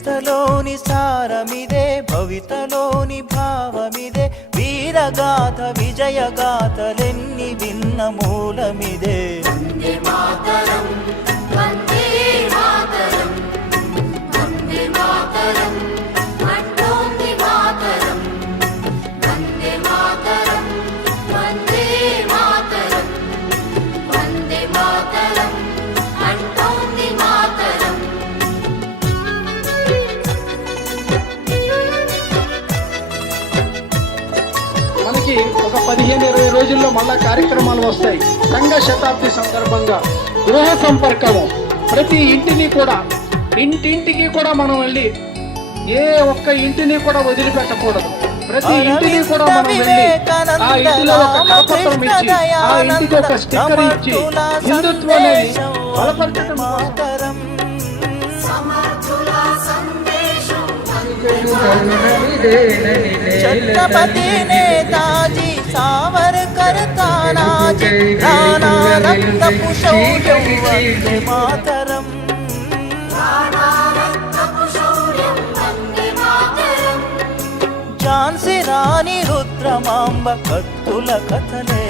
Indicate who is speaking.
Speaker 1: కవితలోని సారమిదే భవితలోని భావమిదే. వీరగాథ విజయగాథలెన్ని భిన్న మూలమిదే
Speaker 2: మాతరం.
Speaker 3: మనకి ఒక పదిహేను ఇరవై రోజుల్లో మళ్ళా కార్యక్రమాలు వస్తాయి సంఘ శతాబ్ది సందర్భంగా గృహ సంపర్కము ప్రతి ఇంటిని కూడా ఇంటింటికి కూడా మనం వెళ్ళి ఏ ఒక్క ఇంటిని కూడా వదిలిపెట్టకూడదు ప్రతి ఇంటిని కూడా మనం వెళ్ళి ఆ ఇంటిలో ఒక కరపత్రం ఇచ్చి ఆ ఇంటికి ఒక స్టిక్కర్ ఇచ్చి హిందుత్వాన్ని బలపరచడం కోసం
Speaker 1: మాతరం
Speaker 2: సమర్థుల సందేశం
Speaker 1: छत्रपति नेताजी सावरकर
Speaker 2: రాణా మాతరం.
Speaker 1: ఝాన్సీ రాణి రుద్రమాంబ కత్తుల కథలే.